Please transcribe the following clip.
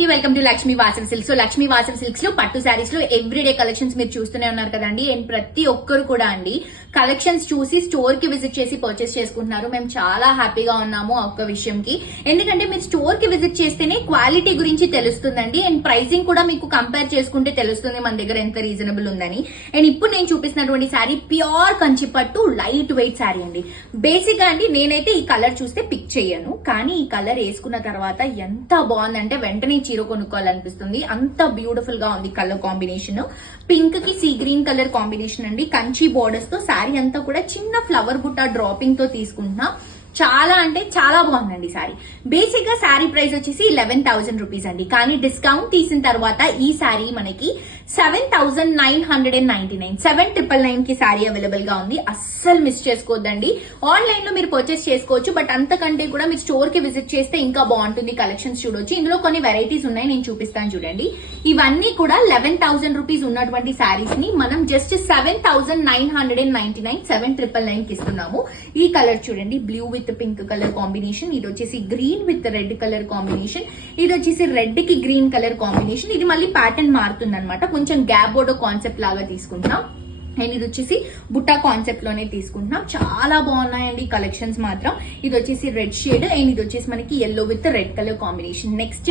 అండి, welcome to Lakshmi Vasavi silks. So Lakshmi Vasavi silks లో పట్టు శారీస్ లో ఎవ్రీడే కలెక్షన్స్ మీరు చూస్తూనే ఉన్నారు కదండి. అండ్ ప్రతి ఒక్కరు కూడా అండి కలెక్షన్స్ చూసి స్టోర్ కి విజిట్ చేసి పర్చేస్ చేసుకుంటున్నారు. మేము చాలా హ్యాపీగా ఉన్నాము ఆ ఒక్క విషయంకి. ఎందుకంటే మీరు స్టోర్ కి విజిట్ చేస్తేనే క్వాలిటీ గురించి తెలుస్తుందండి. అండ్ ప్రైసింగ్ కూడా మీకు కంపేర్ చేసుకుంటే తెలుస్తుంది మన దగ్గర ఎంత రీజనబుల్ ఉందని. అండ్ ఇప్పుడు నేను చూపిస్తున్నటువంటి శారీ ప్యూర్ కంచి పట్టు లైట్ వెయిట్ శారీ అండి. బేసిక్ గా అండి నేనైతే ఈ కలర్ చూస్తే పిక్ చేయను, కానీ ఈ కలర్ వేసుకున్న తర్వాత ఎంత బాగుందంటే వెంటనే చీర కొనుక్కోవాలనిపిస్తుంది. అంత బ్యూటిఫుల్ గా ఉంది కలర్ కాంబినేషన్. పింక్ కి సీ గ్రీన్ కలర్ కాంబినేషన్ అండి. కంచి బోర్డర్స్ తో శారీ అంతా కూడా చిన్న ఫ్లవర్ బుట్ట డ్రాపింగ్ తో తీసుకుంటున్నా. చాలా అంటే చాలా బాగుందండి శారీ. బేసిక్ గా శారీ ప్రైస్ వచ్చేసి 11,000 రూపీస్ అండి, కానీ డిస్కౌంట్ తీసిన తర్వాత ఈ శారీ మనకి 7,999 7,999 కి శారీ అవైలబుల్ గా ఉంది. అస్సలు మిస్ చేసుకోవద్దండి. ఆన్లైన్ లో మీరు పర్చేస్ చేసుకోవచ్చు, బట్ అంతకంటే కూడా మీరు స్టోర్ కి విజిట్ చేస్తే ఇంకా బాగుంటుంది. కలెక్షన్స్ చూడొచ్చు. ఇందులో కొన్ని వెరైటీస్ ఉన్నాయి, నేను చూపిస్తాను చూడండి. ఇవన్నీ కూడా 11,000 రూపీస్ ఉన్నటువంటి శారీస్ ని మనం జస్ట్ 7,999 7,999 కి ఇస్తున్నాము. ఈ కలర్ చూడండి, blue with pink colour combination. ఇది వచ్చేసి green with red colour combination. ఇది వచ్చేసి రెడ్ కి గ్రీన్ కలర్ కాంబినేషన్. ఇది మళ్ళీ ప్యాటర్న్ మారుతుంది అనమాట. కొంచెం గ్యాప్ బోర్డో కాన్సెప్ట్ లాగా తీసుకుంటాం. అండ్ ఇది వచ్చేసి బుట్టా కాన్సెప్ట్ లోనే తీసుకుంటున్నాం. చాలా బాగున్నాయండి కలెక్షన్స్ మాత్రం. ఇది వచ్చేసి రెడ్ షేడ్ అండ్ ఇది వచ్చేసి మనకి yellow with red colour combination. Next